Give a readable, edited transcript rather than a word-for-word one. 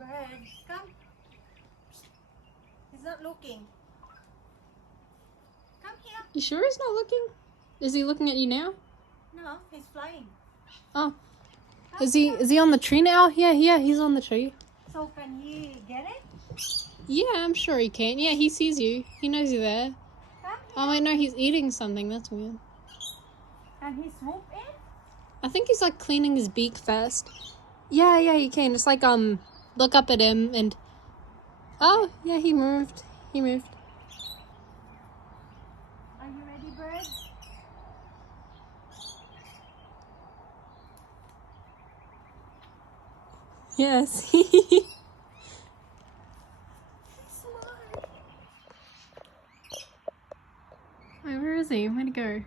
Bird, come. He's not looking. Come here. You sure he's not looking? Is he looking at you now? No, he's flying. Oh. Come Is he on the tree now? Yeah, he's on the tree. So can he get it? Yeah, I'm sure he can. Yeah, he sees you. He knows you're there. Come Oh here. wait, no, he's eating something. That's weird. Can he swoop in? I think he's like cleaning his beak first. Yeah, he can. Just like look up at him and oh yeah, he moved. He moved. Are you ready, bird? Yes. Smart. Wait, where is he? Where'd he go?